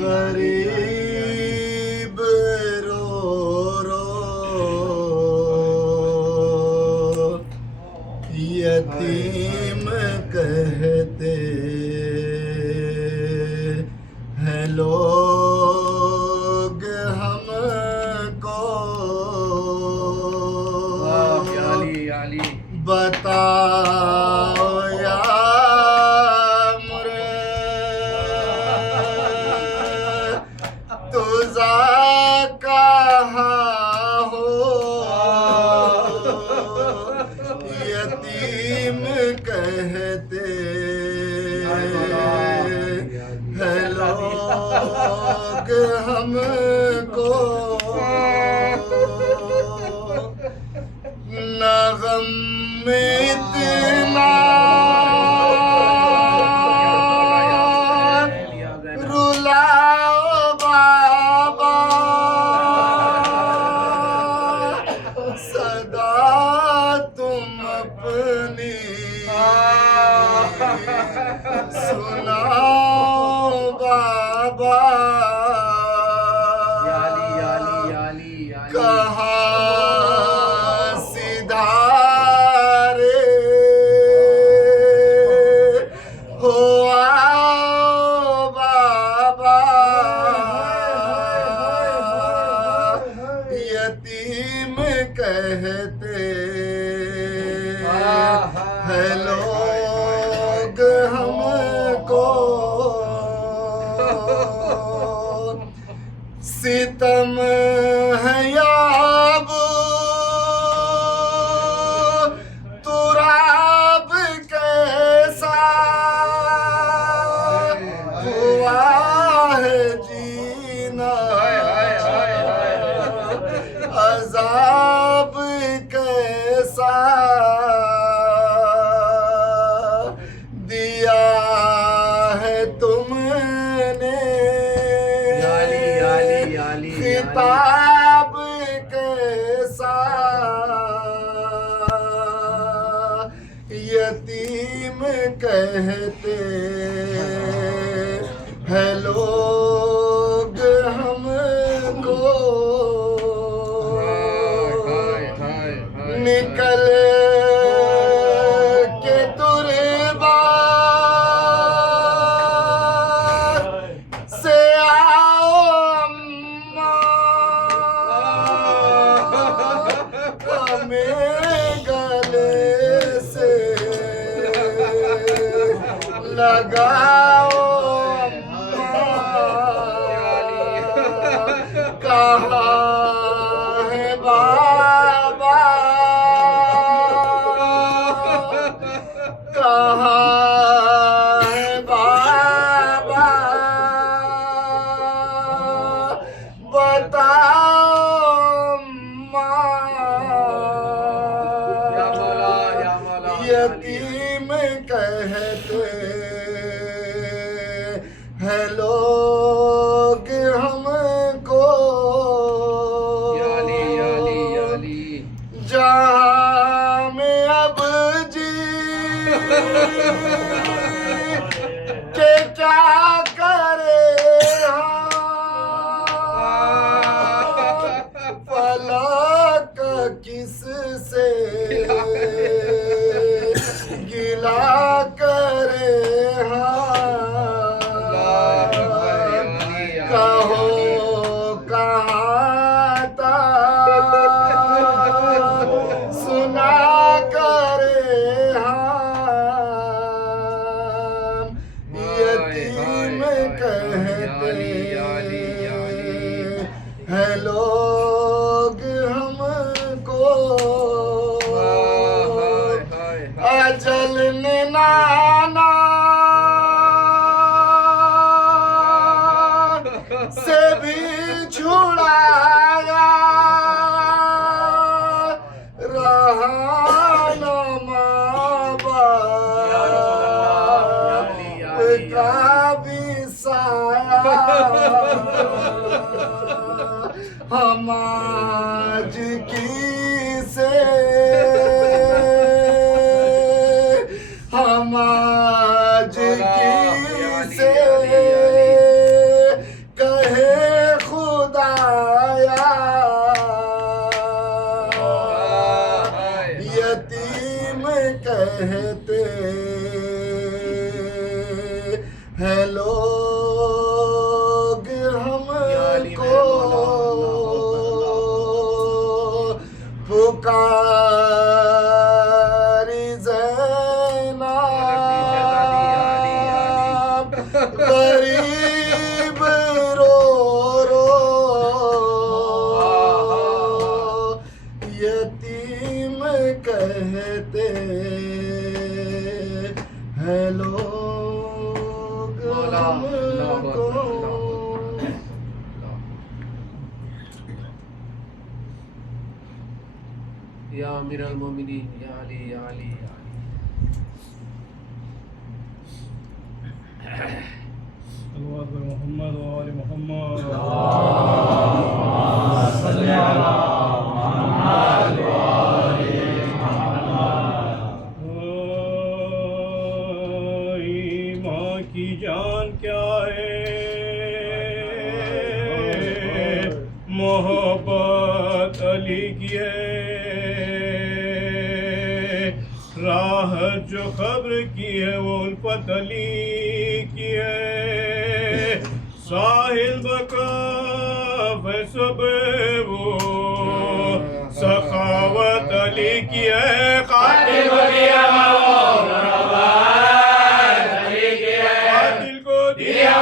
गरीब रो रो यतीम कहते हैं लोग हमको। बताओ या तुझा कहाँ हो यतीम कहते हैं लोग हमको। न गम में इतना रुलाओ बाबा, सदा तुम अपनी सुनाओ बाबा। कहाँ सिधारे हो आओ बाबा, यतीम कहते हैं लोग हमको। सितम है याब तुराब कैसा हुआ है जीना, अजाब कैसा दिया है तुमने, खिताब कैसा यतीम कहते हैं लोग हमको। निकल के तुरबा से आओ अम्मा, हमें गले से लगाओ अम्मा। कहाँ है बाबा, कहाँ है बाबा, बताओ अम्मा। यतीम कहते हैं लोग हमको। जहाँ में अब जी के क्या करे फलक किस से गिला करे कहो कहाँ तक सुना करे हम यतीम अजल ने नाना से भी छुड़ाया, रहा न माँ बाप का भी साया। हम आज की से हम आज की से कहे खुदाया, यतीम कहते हैं लोग हमको, पुकारी ज़ैनब गरीब रो रो, यतीम कहते हैं लोग हमको। या अमीरुल मोमिनीन या अली या अली या अली। मोहम्मद व आले मोहम्मद। माँ की जान क्या है, मोहब्बत अली की है, राह जो खबर की है वो उल्फत अली की है, साहिल बकाफ है सब वो सखावत अली की है, कातिल को दिया अली की है, कातिल को दिया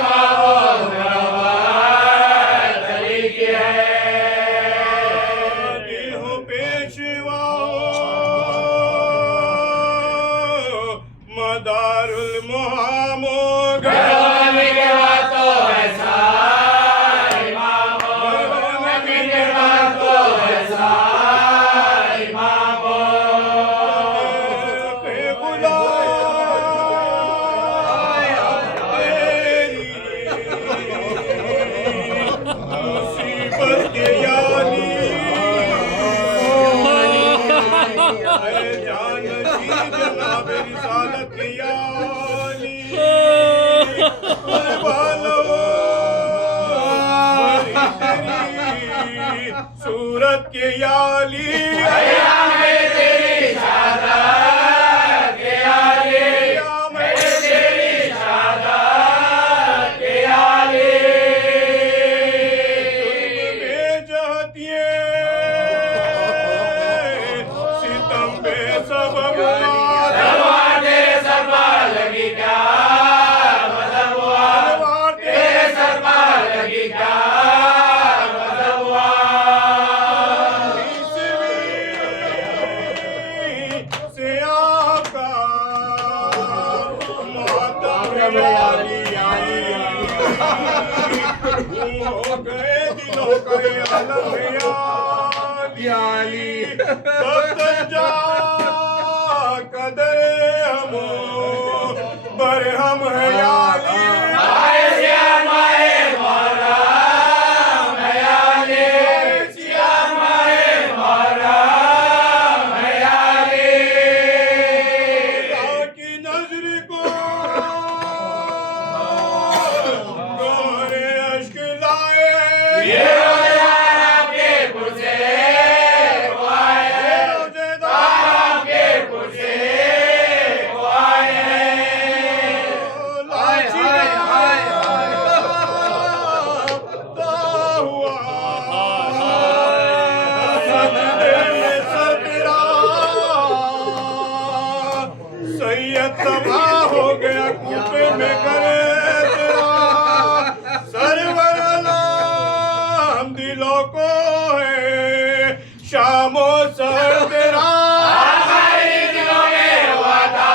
अली की है, दिल हो पेशवा मदारुल मुहामो नबी के बाद तो ऐसा इमामो, नबी के बाद तो ऐसा इमामो, बेगुनाह तेरी मुसीबत के यानी जानशी जनाब रिसालत के यानी सूरत के याली तेरी शादात के याली, तेरी शादात के याली, बेजहतिए सितम पे सबब दरवाजे सरपा लगी क्या, मतलब हुआ तेरे सरपा लगी क्या, मतलब हुआ से आपका मोहब्बत हो गए दिलों के आलम याली, जा कदर हमो बरहम है याली, की नजर को गोरे अश्क लाए, सैयद तबाह हो गया कूपे में करे तेरा, सरवर आलम दिलों को है शामो सर तेरा, दिलों में हुआ था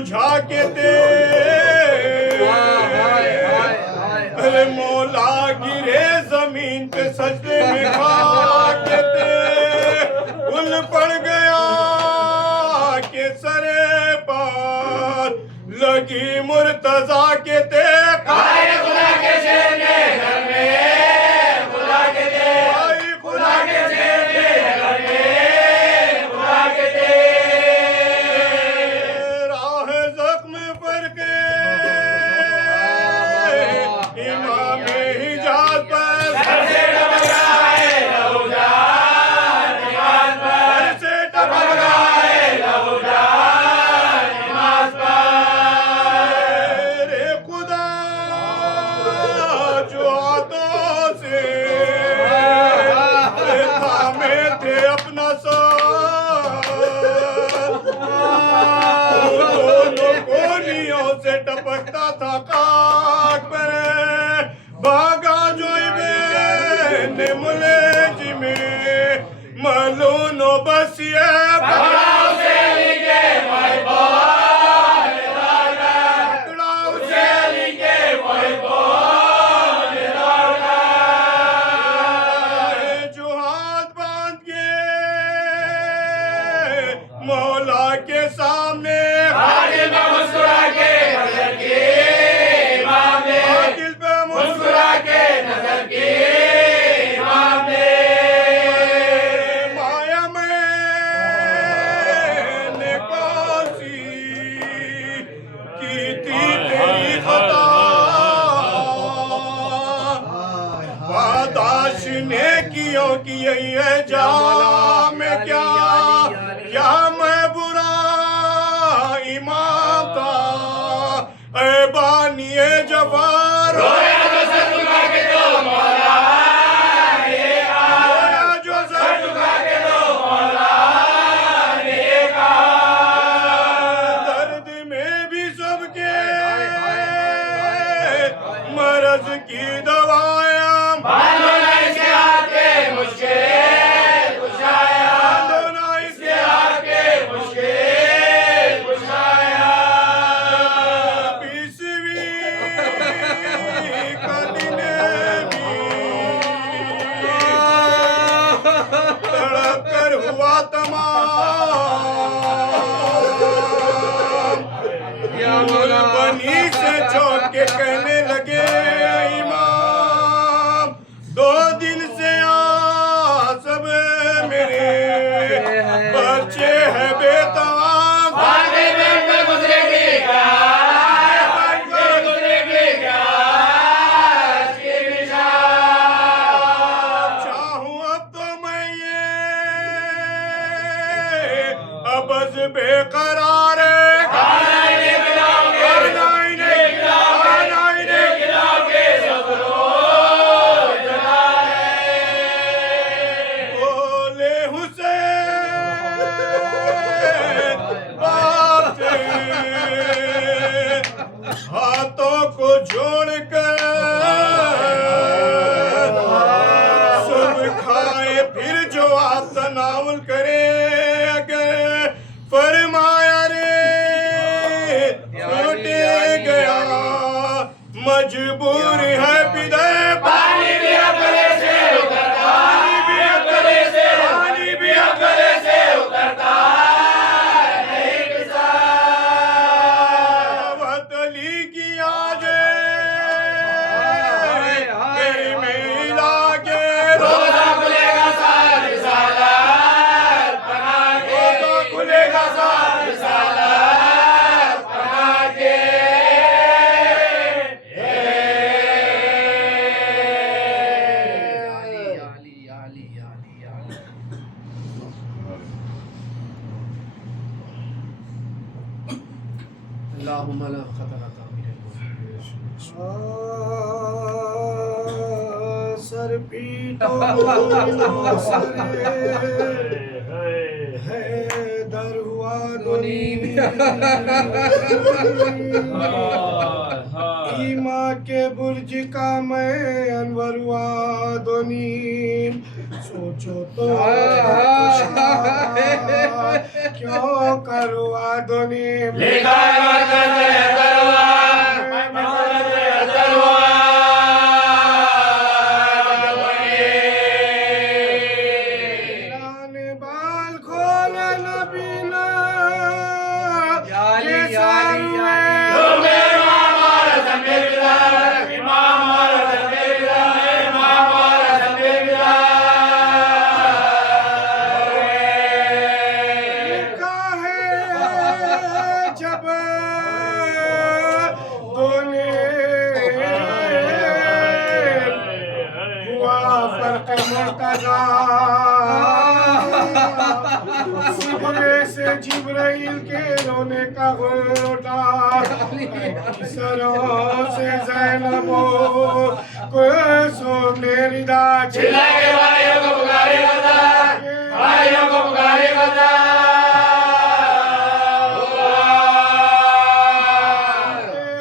बुझा के दे। अरे मौला गिरे जमीन पे सजदे में खा के दे। उल पड़ गया के सरे पार लगी मुर्तजा के ते। खुदा के शेर ने घर में खुदा के दे, खुदा के शेर ने घर में खुदा के दे। राह जख्म पर के इमाम हिजाज पर सर से टपक रहा है लहूजान नमाज पर, सर से टपक रहा है लहूजान नमाज पर। रे खुदा जो हाथों से थामे थे अपना साथ, दोनों कोनियों से टपकता था खाक पर। भागा जो इबन मुलजिम मलूनो बस ये पकड़ाओ से अली के महबूब पकड़ाओ से अली के महबूब जो हाथ बांध के मौला के सामने दिल पे मुस्कुरा के नजर की इमाम ने, दिल पे मुस्कुरा के नजर की इमाम ने। माया मैंने कौसी की थी तेरी खता, पादाश ने कियों की यही है जा में क्या क्या मैं बुरा इमाम था ऐ बानिए जवार। रोया जो सर झुका के दो मौला ये कहा, रोया जो सर सर झुका के दो मौला ये कहा। दर्द में भी सबके मरज की दवाएं बांधो ना इसके हाथ के मुश्किल कुशाया, दोनों इसके इसके हाथ के मुश्किल कुशाया। 20वीं का दिन भी तड़प कर हुआ तमाम। बनी से छोड़ के कहने लगे इमाम 2 दिन से सब मेरे बच्चे हैं बेतमाम। आगे पेट पे गुजरेगी क्या, पेट पे गुजरेगी क्या इसकी निशान। चाहूं अब तो मैं ये अबज बेकरार है। आनाइने गिलाओगे, आनाइने आनाइने गिलाओगे सब्रो जलाए। बोले हुसैन बाप से हाथों को जोड़कर सब खाए फिर जो आप तनावुल करे अगर फरमाया रे छूटे गया मजबूर है पिदे पानी भी अकले से उतरता, पानी भी अकले से उतरता नहीं किसा। वतली की आजे तेरी में लागे रोजा खुलेगा साल रिसालत बना के, खुलेगा साल रिसालत बना के। अल्लाहुम्मा ला खतरा तामीर सर पीटो है दर हुआ ईमा के बुर्ज का मैं अनवर हुआ दोनीम सोचो तो क्यों करुआ दोनीम लिखा है रोने से जिब्राइल के रोने का गुल उठा, सरों से ज़ैनबो को सो मेरी दाद, चिल्ला के भाइयों को पुकारे खुदा, भाइयों को पुकारे खुदा।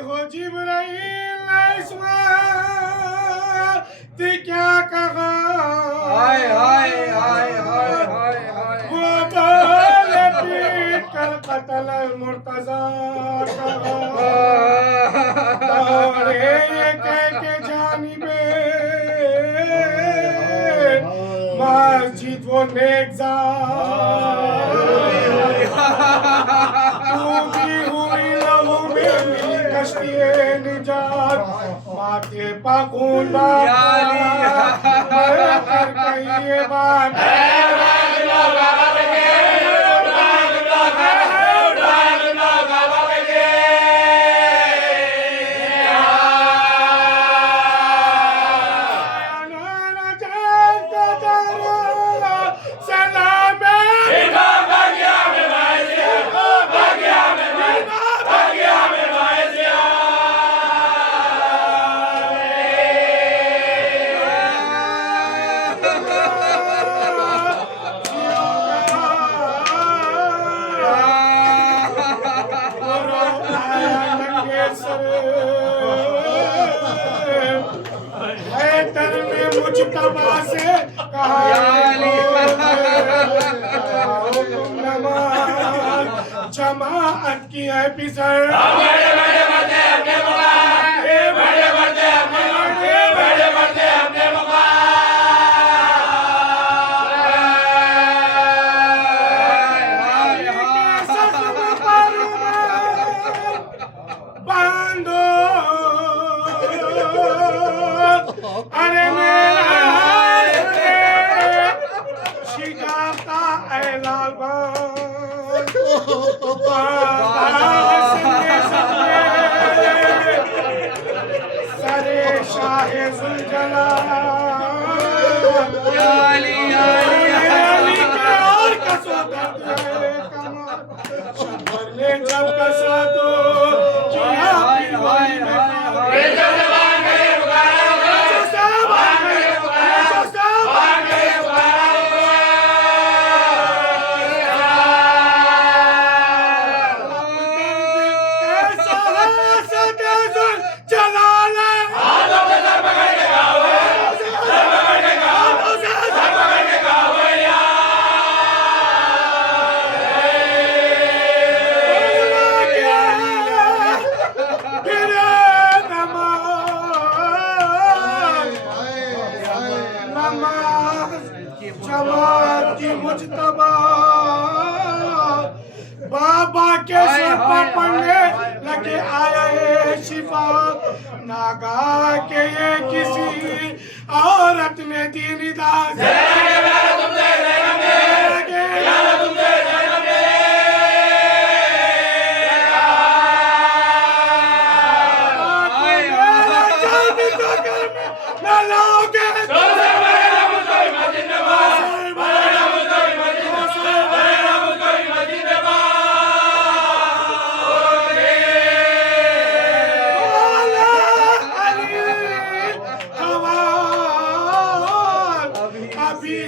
हो जिब्राइल ने इस वक्त क्या कहा, हाय हाय हाय हाय हाय हाय। वो बोले पीट कर कत्ल मुर्तज़ा कहा, दौड़े ये कह के जानिबे मस्जिद वो नेकज़ार, डूबी हुई लहू में मिली कश्ती-ए निजात, माथे पा खून कर कहिए बात, मुजतबा से कहा जमाअत की है पिसर, अरे मेरा शिकाता ऐलाल सरे शाहे जुलजलाल अली के और कसो दर्द है कमाल, शंकर ने जब कसा तो किया पीरवाई में मुजतबा बाबा के सर पर पड़ने लगे आया ये शिफा, नागा के ये किसी औरत ने दी निदा,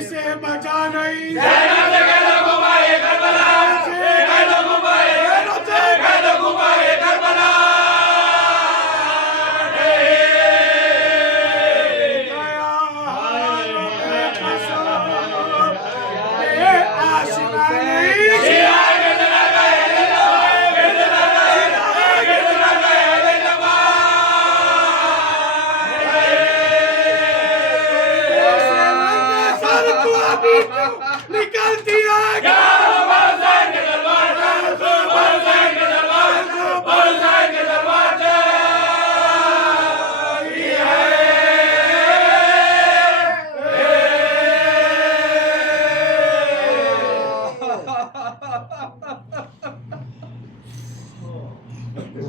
से बचा नहीं निकलती है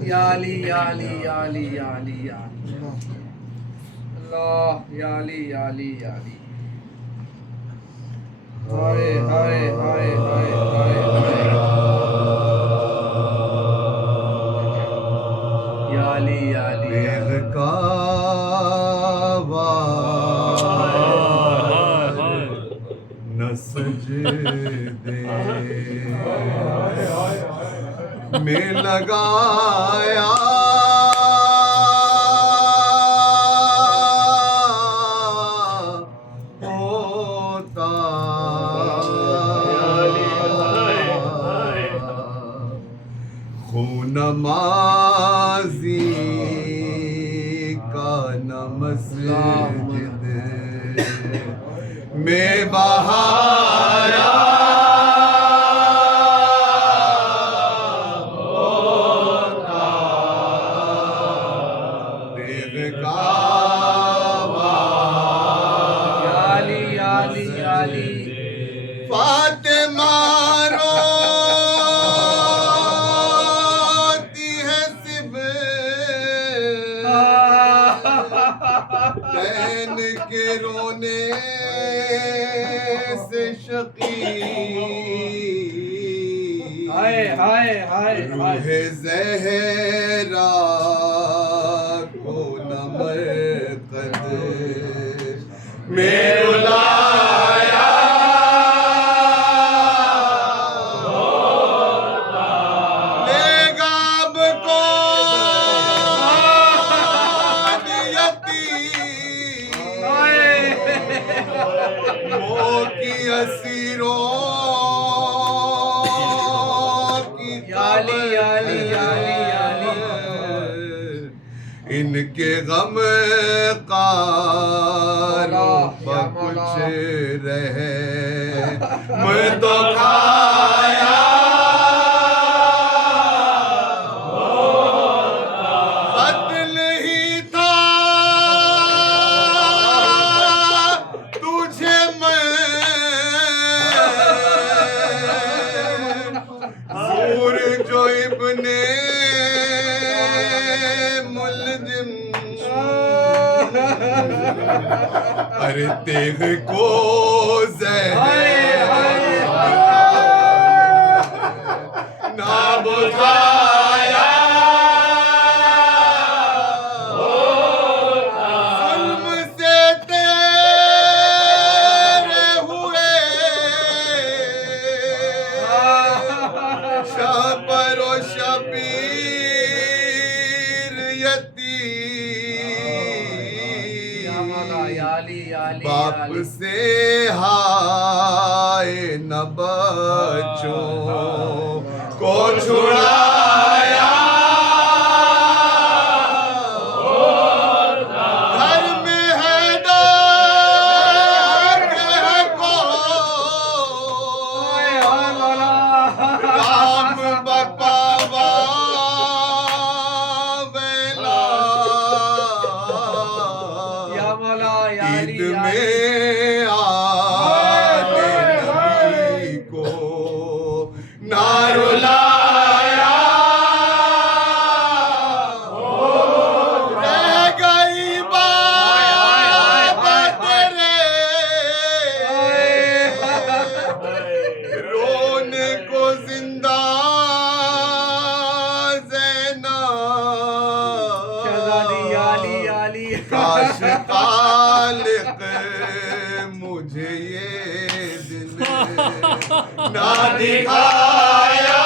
याली याली याली याली याली अल्लाह याली याली याली हाय हाय हाय हाय हाय में लगाया होता खून नमाज़ी का नमस्जिद में बहाया फातिमा रोती है बहन के रोने से शकी रूह ज़हरा को न मरकद में रुलाया लेगाब को मोह की असीरों की इनके गम कारों पर कुछ रहे मैं तो खाया कत्ल ही था तुझे मैं दूर जो इब्ने मुल्जिम अरे तेग को ना बुझाया जुल्म से तेरे हुए शबर ओ शबीर यतीम बाप से हाय न बच्चों को छुड़ाया घर में है डर को राम बपावा वेला ईद में आले नबी को ना रुलाया रह गई बात तेरे रोने को जिंदा काश खालिक मुझे ये दिल ना दिखाया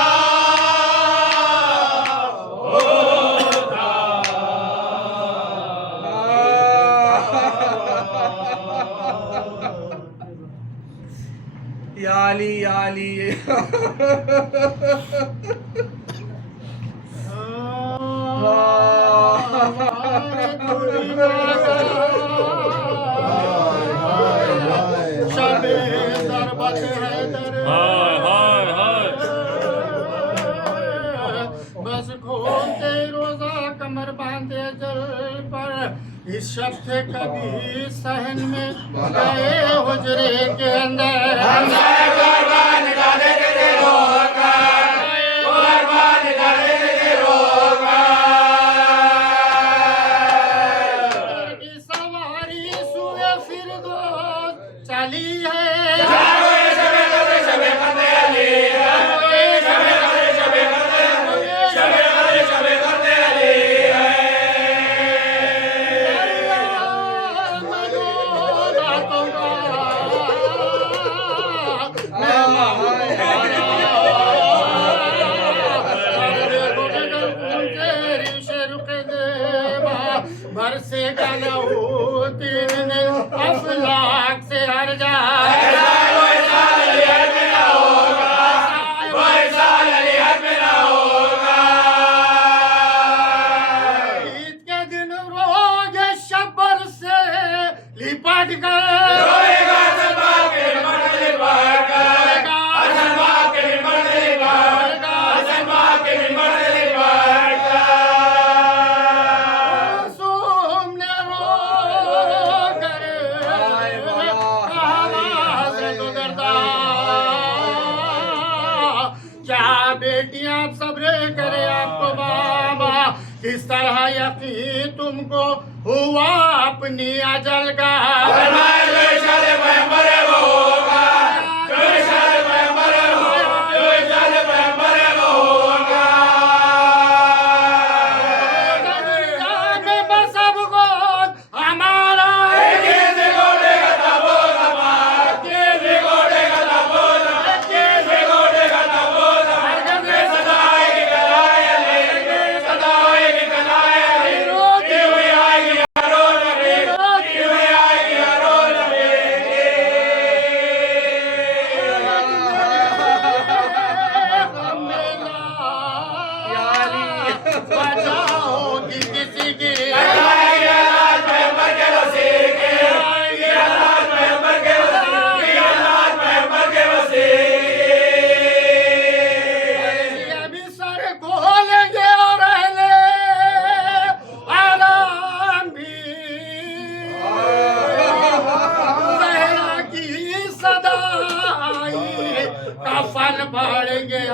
याली बस खोलते रोजा कमर बांधे जल पर इस शब्द कभी सहन में गए हुजरे के अंदर सवारी सुए फिर दो चली है किस तरह यकीन तुमको हुआ अपनी अजल का। फरमाया जो इरशाद पैगंबर है वो होगा, जो इरशाद पैगंबर है वो, जो इरशाद पैगंबर है वो होगा। दुनिया में बस अब कौन हमारा किसी घोड़े का तबो समार, किसी घोड़े का तबो समार, किसी घोड़े का तबो समार। ये सदाए की कलाए अली, सदाए की कलाए अली, की हुई आएगी हरो नबी, की हुई आएगी हरो नबी। बचाओगी किसी की आएगी अल्लाह पैगंबर के वसीले के, ये अल्लाह पैगंबर के वसीले, ये अल्लाह पैगंबर के वसीले। अभी सर खोलेंगे और अहले आराम भी सहरा की सदाई कफन पड़ेंगे।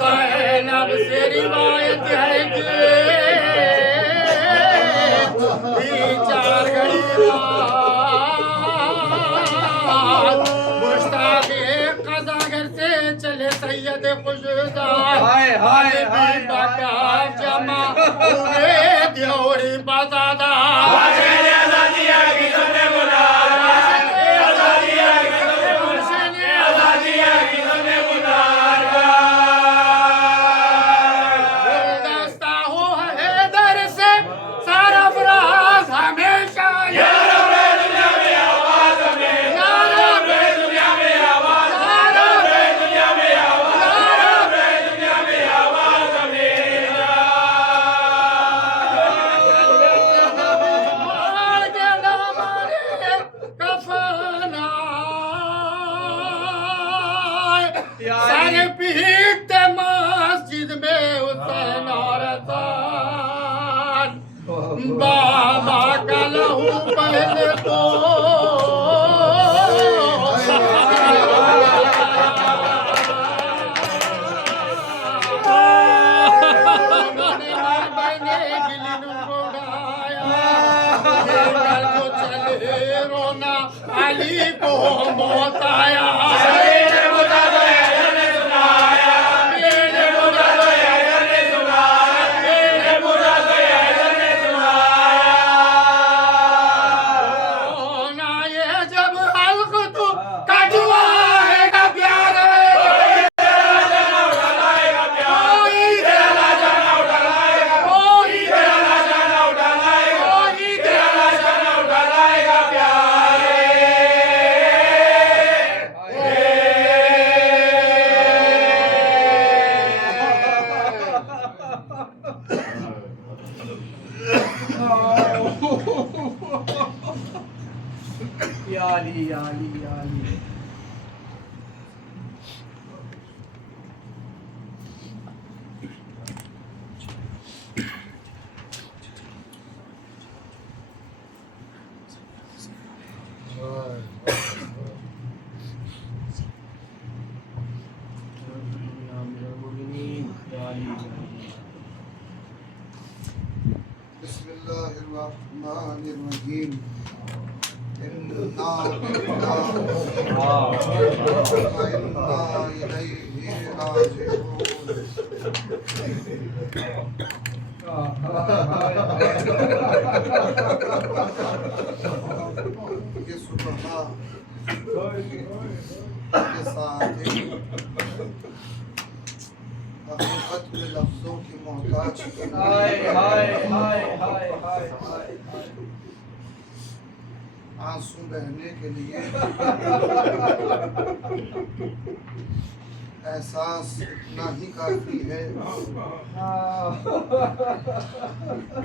ज़ैनब से रिवायत है कि 3-4 घड़ी बाद मुश्ताक़े क़ज़ा घर से चले सैयद खुशदा। हाय, हाय, हाय, बाका जमा हुए द्योरी बज़ादा। आज़ादी आज़ादिया की सबने बुलाया, आज़ादिया की सबने बुलाया, आज़ादिया की सबने बुलाया। गुलदस्ता हो हैदर से सारा फराज हमेशा या रब रे दुनिया में आवाज़ हमें, या रब रे दुनिया में आवाज़, या रब रे दुनिया में आवाज़, या रब रे दुनिया में आवाज़ हमें। मार के ना मारे कफन आए। सर पीटते मस्जिद में हुसैन और हसन। बाबा का लहू पहले तो मैंने गिलिन को चले रोना अली को मौत आया। मेरे मुदा तो हैदर ने सुनाया, मेरे मुदा तो हैदर ने सुनाया, मेरे मुदा तो हैदर ने सुनाया। रोना ये जब हल्क तू कटवाएगा प्यार तेरा जाना उठा लाएगा प्यार, तेरा जाना उठा लाएगा, तेरा जाना उठा लाएगा, तेरा जाना उठा लाएगा प्यार। या अली, या अली, या अली। या अमीरुल मोमिनीन, या अली, या अली। बिस्मिल्लाहिर्रहमानिर्रहीम। इन्ना इलैहि राजिऊन। ये सुबह के साथ हकीकत में लफ्जों की मोहताज हाय, हाय, हाय, हाय, हाय, हाय। आंसू बहने के लिए एहसास इतना ही काफी है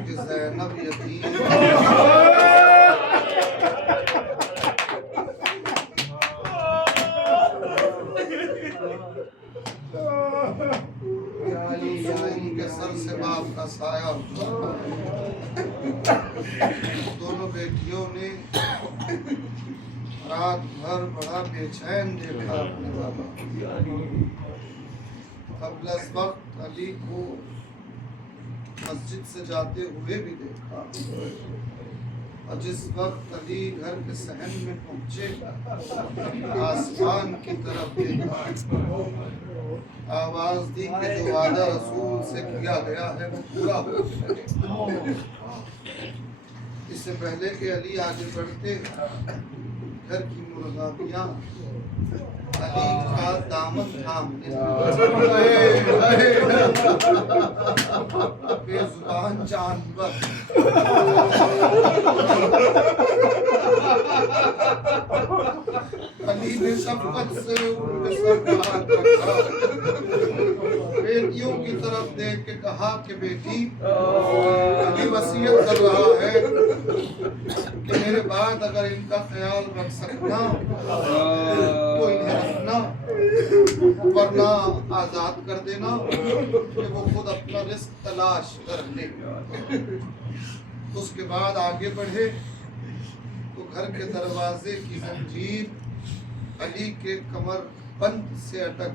कि ज़ैनब यतीम उनके सर से बाप का साया उठा। दोनों बेटियों ने रात भर बड़ा बेचैन देखा अपने बाबा। कबल वक्त अली को मस्जिद से जाते हुए भी देखा, और जिस वक्त अली घर के सहन में पहुंचे आसमान की तरफ देखा, आवाज दी कि जो वादा रसूल से किया गया है वो पूरा हो गया। इससे पहले कि अली आगे बढ़ते, घर की मुर्गाबियां अली का दामन थामने बेजुबान जानवर अली ने शफकत से उनके सर पर हाथ रखा, बेटियों की तरफ देख के कहा कि बेटी, अली वसीयत कर रहा है कि मेरे बाद अगर इनका ख्याल रख सकना तो इन्हें रखना, वरना आजाद कर देना कि वो खुद अपना रिस्क तलाश कर ले। उसके बाद आगे बढ़े तो घर के दरवाजे की जंजीर अली के कमर बंद से अटक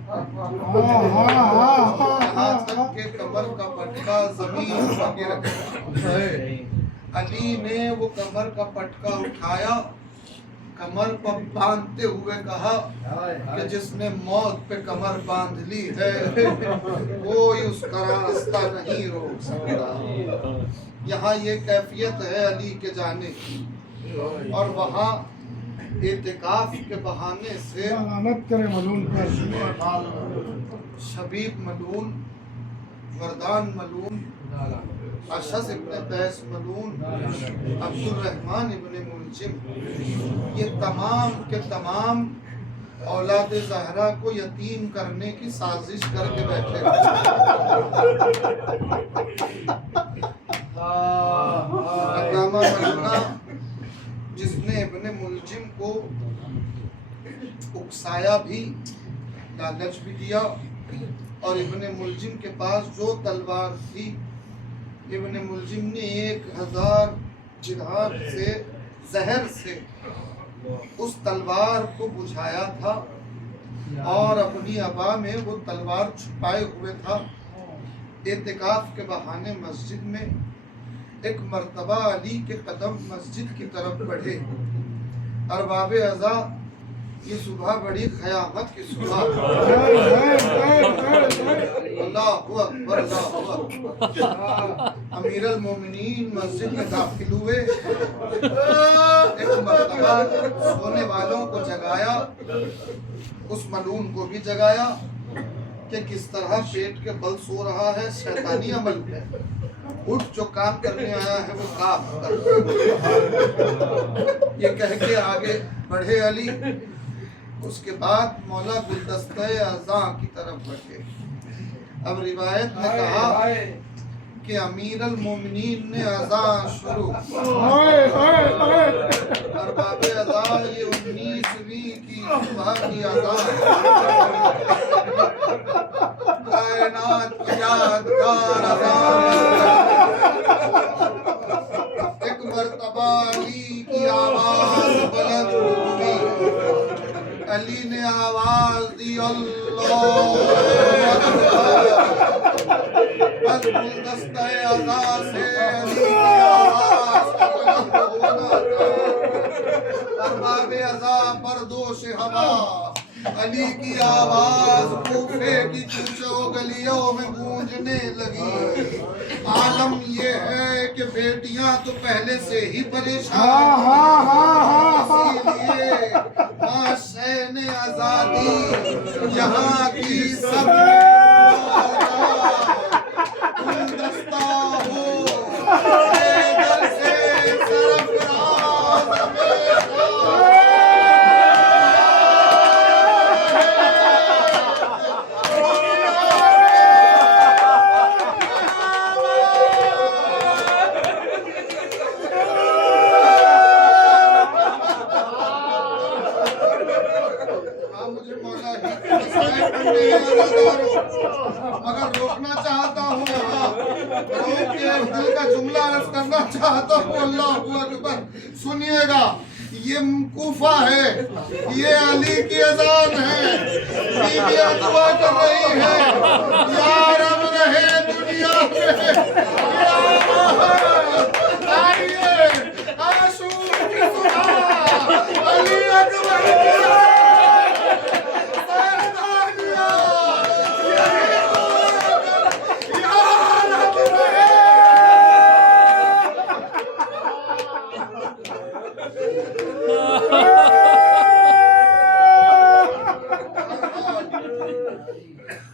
यहाँ तक के कमर का पटका जमीन पर गिर गया। अली ने वो कमर का पटका उठाया, कमर पर बांधते हुए कहा कि जिसने मौत पे कमर बांध ली है कोई उसका रास्ता नहीं रोक सकता। यहाँ ये कैफियत है अली के जाने की, और वहाँ एतिकाफ के बहाने से शबीब मलून, वरदान मलून, अशस इब्न कैस मलून, अब्दुल रहमान इब्न मुलजिम, ये तमाम के तमाम औलाद ज़हरा को यतीम करने की साजिश करके बैठे। अल्लामा मौलाना जिसने इब्न मुलजिम को उकसाया भी, लालच भी दिया, और इब्न मुलजिम के पास जो तलवार थी, इब्न मुलजिम ने 1000 जिहार से जहर से उस तलवार को बुझाया था और अपनी अबा में वो तलवार छुपाए हुए था। एतिकाफ के बहाने मस्जिद में एक मर्तबा अली के कदम मस्जिद की तरफ बढ़े। अरबाब अज़ा, ये सुबह बड़ी क़यामत की सुबह, अल्लाहु अकबर, अल्लाहु अकबर। अमीरुल मोमिनीन मस्जिद में दाखिल हुए, एक मर्तबा सोने वालों को जगाया, उस मलून को भी जगाया कि किस तरह पेट के बल सो रहा है, शैतानी अमल है, उठ जो काम करने आया है वो काम कर। ये कह के आगे बढ़े अली। उसके बाद मौला गुलदस्ता अज़ा की तरफ बढ़े। अब रिवायत ने कहा कि अमीरुल मोमिनीन ने अज़ा शुरू, अरबाब अज़ा, ये 19वीं की सुबह की अज़ा, कायनात की यादगार अज़ा। एक मर्तबा अली की आवाज बुलंद हुई, अली ने आवाज दी, अल्लाह बस गुलदस्ता अज़ा से अली की आवाज बुलंद होना था। अरबाब अज़ा परदोश हवा, अली की आवाज कूफे की कूचो गलियों में गूंजने लगी। आलम ये है कि बेटियां तो पहले से ही परेशान, इसीलिए माशैने आजादी यहाँ की सब गुलदस्ता हो दर से सरफराज मगर रोकना चाहता हूँ, दिल का जुमला अर्ज करना चाहता हूँ। अल्लाहु अकबर, सुनिएगा। ये कूफा है, ये अली की अजान है। बीबियां दुआ कर रही है, या रब रहे दुनिया में, या आइए आशूर की सुना, अली अकबर की सरदारिया, या रब रहे।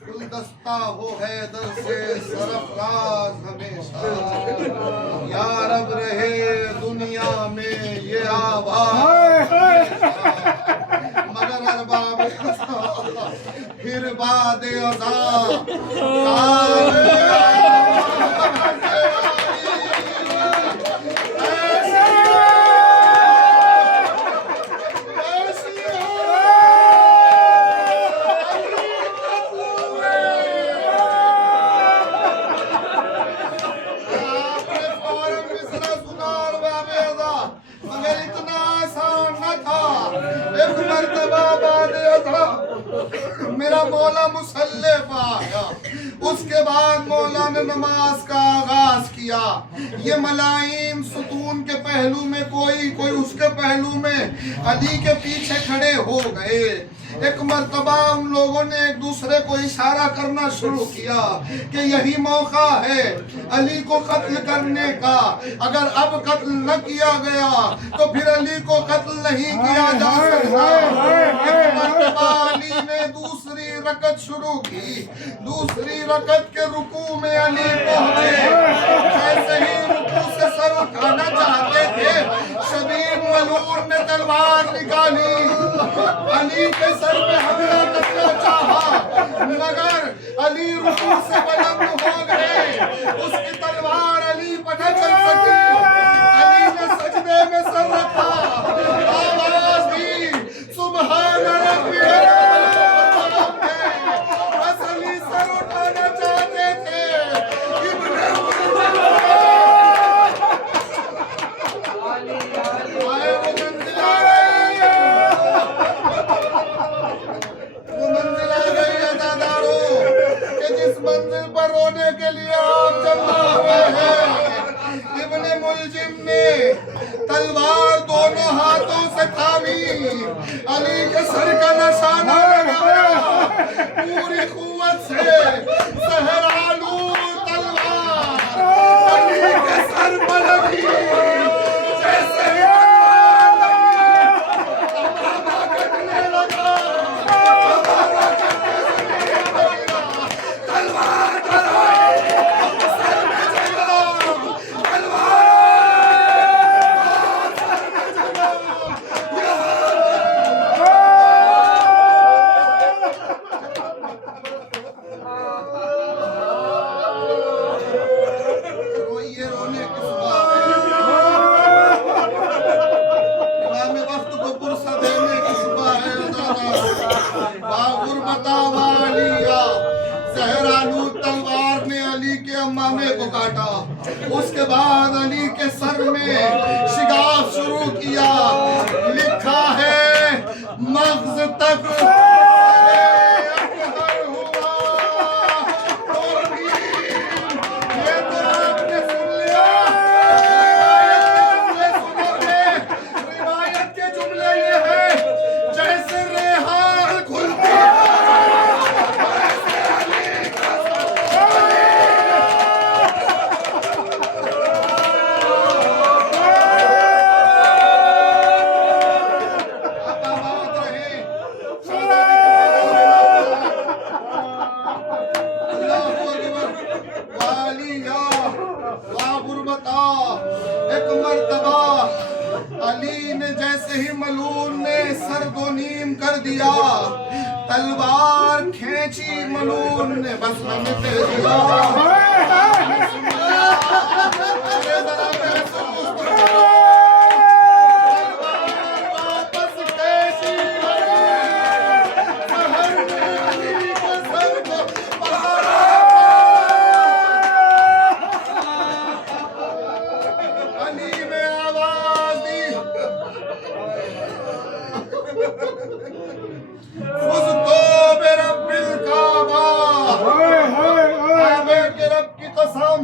गुलदस्ता हो हैदर से सरफराज हमेशा, या रब रहे दुनिया में ये आवाज। मगर अरबाब फिर बाद मगर इतना आसान न था। एक मर्तबा मेरा मौला मुसल्ले पर आया, उसके बाद मौला ने नमाज का आगाज किया। ये मलाइम सुतून के पहलू में कोई उसके पहलू में अली के पीछे खड़े हो गए। एक मर्तबा उन लोगों ने एक दूसरे को इशारा करना शुरू किया कि यही मौका है अली को कत्ल करने का। अगर अब कत्ल न किया गया तो फिर अली को कत्ल नहीं किया जा सकता। एक मर्तबा अली ने दूसरी रकत शुरू की। दूसरी रकत के रुकू में अली पहुंचे। जैसे ही रुकू से सर उठाना चाहते थे, शबीर मलून ने तलवार निकाली, अली के सर पे हमला करना चाहा, मगर अली रुकू से बुलंद हो गए। उसकी तलवार अली पर न चल सकी। अली ने सजदे में सर रखा, आवाज दी, सुभान रब्बिल आला। बस अली सर उठाना चाहते थे। इब्ने मंजिल पर रोने के लिए आप जमा हुए हैं। इब्ने मुलजिम ने तलवार दोनों हाथों से थामी, अली के सर का निशाना लगाया। पूरी कुव्वत से सहरालू तलवार अली के सर पर लगी। जैसे कटने लगा, को काटा। उसके बाद अली के सर में शिगाफ शुरू किया। लिखा है मग़ज़ तक ये तो आपने सुन लिया। रिवायत के जुमले ये है, जैसे रेहान खुलती एक मर्तबा अली ने जैसे ही मलून ने सर दो नीम कर दिया, तलवार खींची मलून ने, बस मैंने कह दिया। फुज़्तो बिरब्बिल काबा, काबे के रब की कसम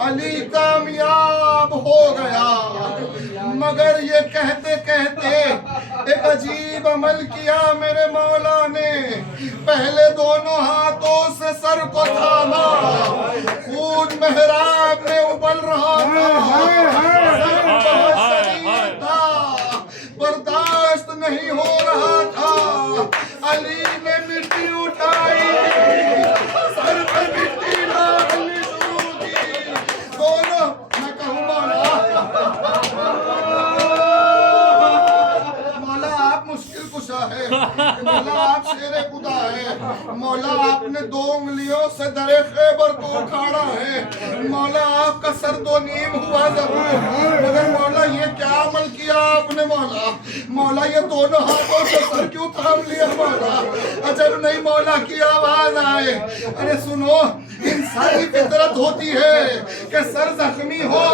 अली कामयाब हो गया। मगर ये कहते कहते एक अजीब अमल किया मेरे मौला ने। पहले दोनों हाथों से सर को थामा, खून मेहराब में उबल रहा था, सर बहुत शदीद था, बर्दाश्त नहीं हो रहा था। अली ने मिट्टी उठाई, सर पे मिट्टी डालनी शुरू की। दोनों मैं कहूँ मौला आप मुश्किल कुशा है, मौला आप शेरे खुदा है, मौला आपने 2 उंगलियों से दरे खैबर को उखाड़ा है, मौला आपका सर 2 नीम हुआ जरूर, मगर मौला ये क्या अमल किया आपने मौला। मौला ये दोनों हाथों से सर क्यों थाम लिया मौला। अजब नहीं मौला की आवाज आए, अरे सुनो इंसानी फितरत होती है कि सर जख्मी हो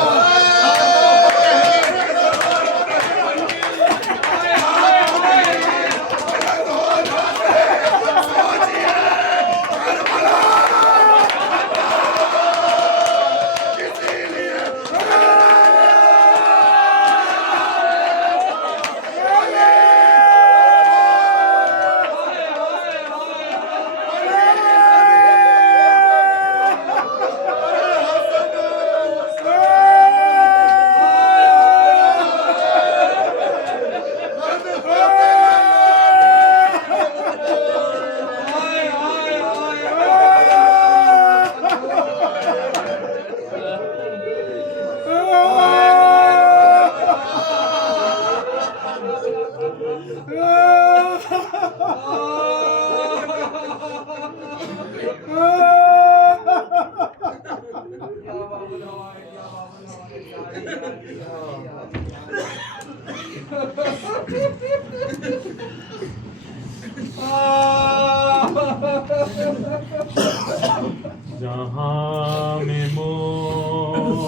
जहाँ में मोमिनों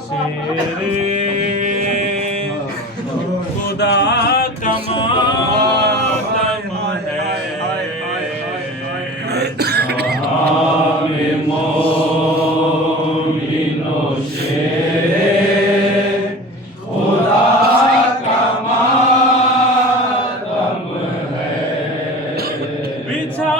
शेरे खुदा का मातम है, जहाँ में मोमिनों शेरे खुदा का मातम है। बिछा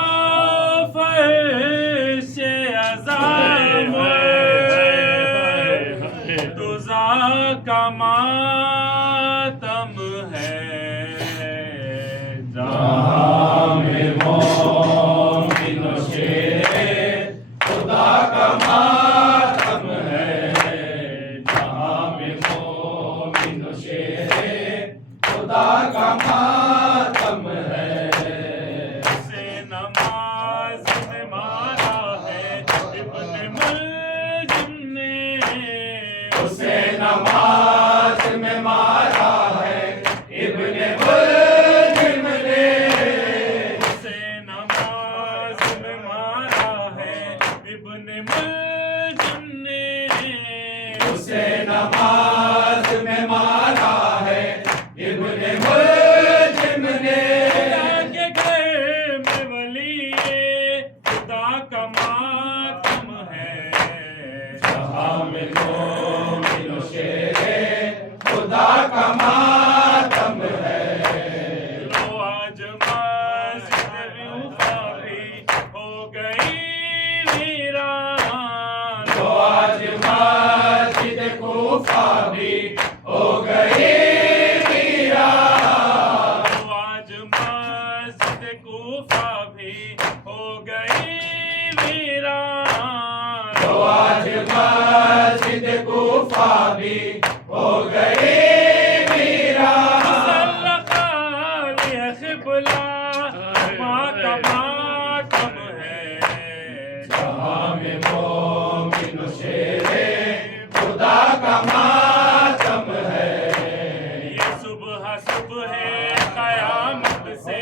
का मातम है, जहाँ में मोमिनों शेरे खुदा का मातम है, जहाँ में मोमिनों शेरे खुदा का मातम है। से नमाज में मारा है इब्ने मुल्जिम ने, उसे नमाज में मारा है इब्ने मुल्जिम ने, उसे नमाज में मारा है इब्ने मुल्जिम ने, उसे नमाज में मारा है इब्ने मुल्जिम ने। के घर में वलीए खुदा का मातम है, जहाँ में मोमिनों शेरे खुदा का मातम है। लो आज मस्जिद वफा भी हो गई वीरान, लो आज मस्जिद वफा भी हो गई वीरान, लो आज मस्जिद वफा भी हो गई वीरान, लो आज मस्जिद वफा भी हो गई वीरान। क़िबला माँ का मातम है, जहाँ में मोमिनों शेरे खुदा का मातम है। ये सुबह सुबह क़यामत से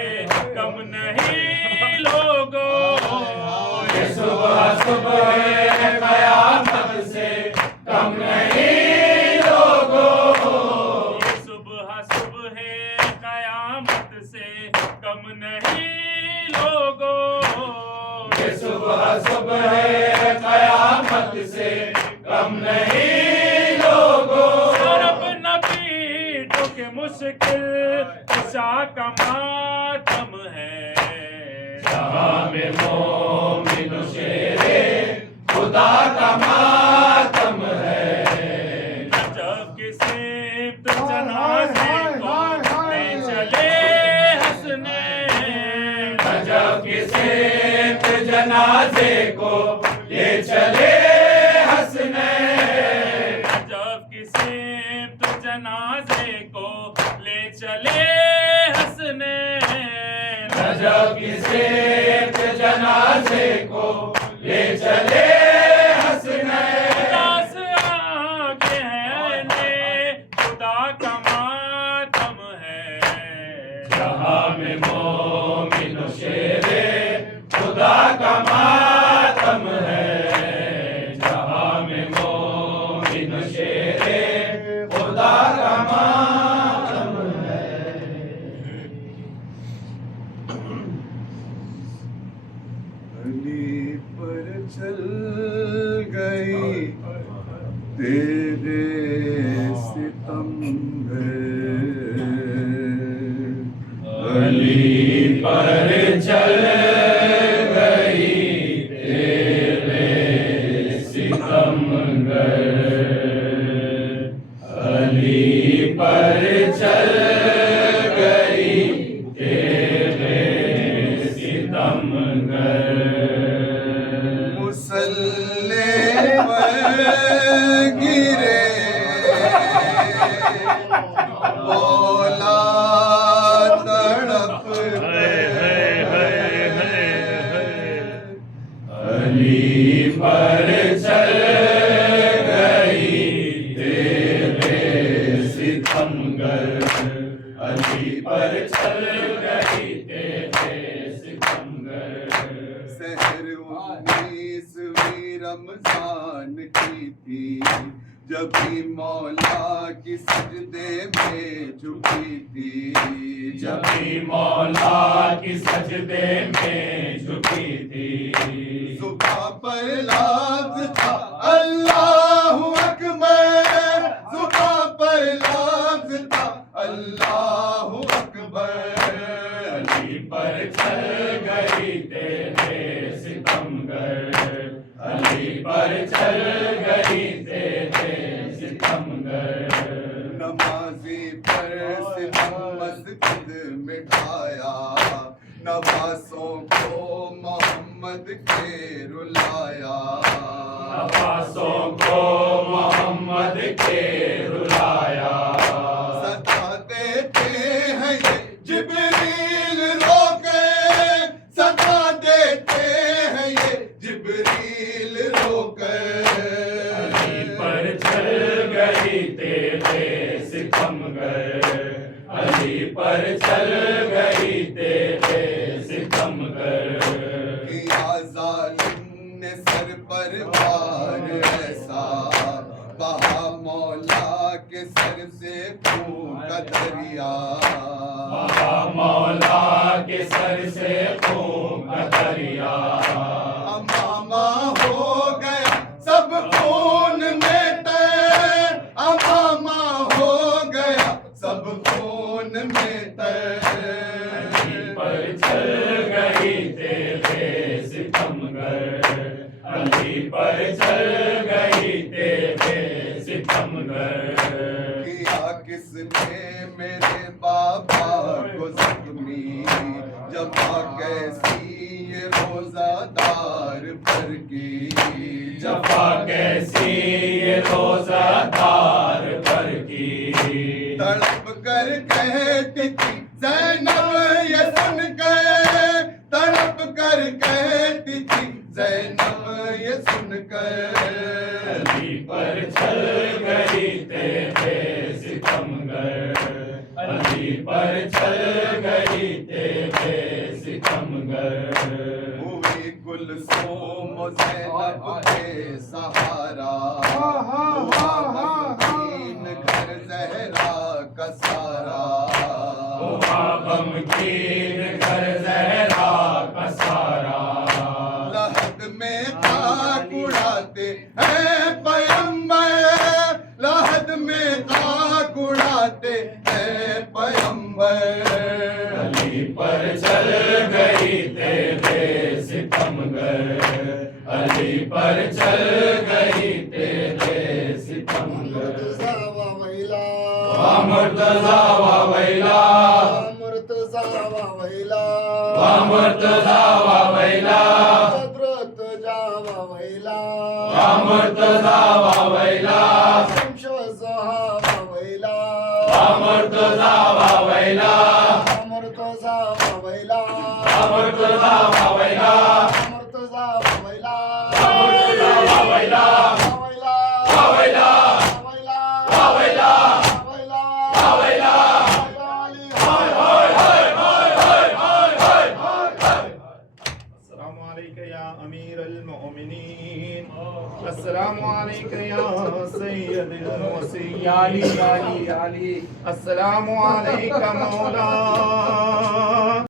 कम नहीं लोगों, ये सुबह सुबह क़यामत से कम नहीं लोगों, ये सुबह सुबह क़यामत कयामत से कम नहीं लोगों, ये सुबह सुबह कयामत से कम नहीं लोगों। और अब नबी के मुश्किल कुशा का मातम है, जहाँ में मोमिन शेरे खुदा का मातम है। जब किसी जनाजे को ले चले हंसने, जब किसी जनाजे को ले चले हंसने, जब किसी जनाजे को ले चले हंसने, जब किसी जनाजे को ले चले हंसने। उदास आगे है ने खुदा का मातम है, जहाँ में मोमिन शेरे खुदा का मातम है, जहाँ में मोमिन शेरे खुदा का मातम है। अली पर चल गई तेरे सितम अली पर चल गई तेरे सितमगर, अली पर चल गई तेरे सितमगर। मुसल्ले पर गिरे बोला तड़प अली पर चल गई तेरे सितमगर, अली पर चल गई तेरे सितमगर। सहर 19वीं रमजान की थी, जब भी मौला की सजदे में झुकी थी, जब भी मौला की सजदे में झुकी थी। जुबां पर लफ्ज़ था अल्लाहु अकबर, जुबां पर लफ्ज़ था अल्लाहु अकबर। अली पर चल गई तेरे सितमगर, अली पर चल गई तेरे सितमगर। नमाज़ी पर सितम मस्जिद में ढाया, नवासों को मोहम्मद के रुलाया, नवासों को मोहम्मद के रुलाया। सदा देते हैं ये जिब्रील रोकर, सदा देते हैं ये जिब्रील रोकर। अली पर चल गई तेरे सितमगर, अली पर चल गई तेरे सितमगर। किया जालिम ने सर पर वार ऐसा, बहा मौला के सर से खून का दरिया। बहा मौला के सर से खून का दरिया। अमामा हो गया सब खून में तैर, अमामा हो गया सब खून में तैर। अली पर चल गई तेरे सितमगर, अली पर चल गई तेरे सितमगर। किया किसने मेरे बाबा को जख्मी, जफा कैसी ये रोजादार पर की, जफा कैसी ये रोजादार पर की। तड़प कर कहती थी ज़ैनब ये सुनकर, तड़प कर कहती थी ज़ैनब ये सुनकर। अली पर चल गई तेरे सितमगर, अली पर चल गई तेरे सितमगर। हुई कुलसूम ज़ैनब के सहारा, हुआ दीन घर ज़हरा का सारा। हुआ बमकीन कर जहरा का सारा लहद में खाक उड़ाते हैं पैगंबर, लहद में खाक उड़ाते हैं पैगंबर। अली पर चल गई तेरे सितमगर, अली पर चल गई तेरे सितमगर। वा मुर्तज़ा वा वैला, वा मुर्तज़ा वा वैला, वा मुर्तज़ा वा वैला, वा मुर्तज़ा वा वैला, वा मुर्तज़ा वा वैला, वा मुर्तज़ा वा वैला, वा वैला, वा वैला, वा वैला, वा वैला। हाय हाय हाय हाय हाय हाय हाय हाय। अस्सलामु अलैका या अमीरुल मोमिनीन, अस्सलामु अलैका या सय्यदुल मुरसलीन, या अली या अली या अली। अस्सलामु अलैका मौला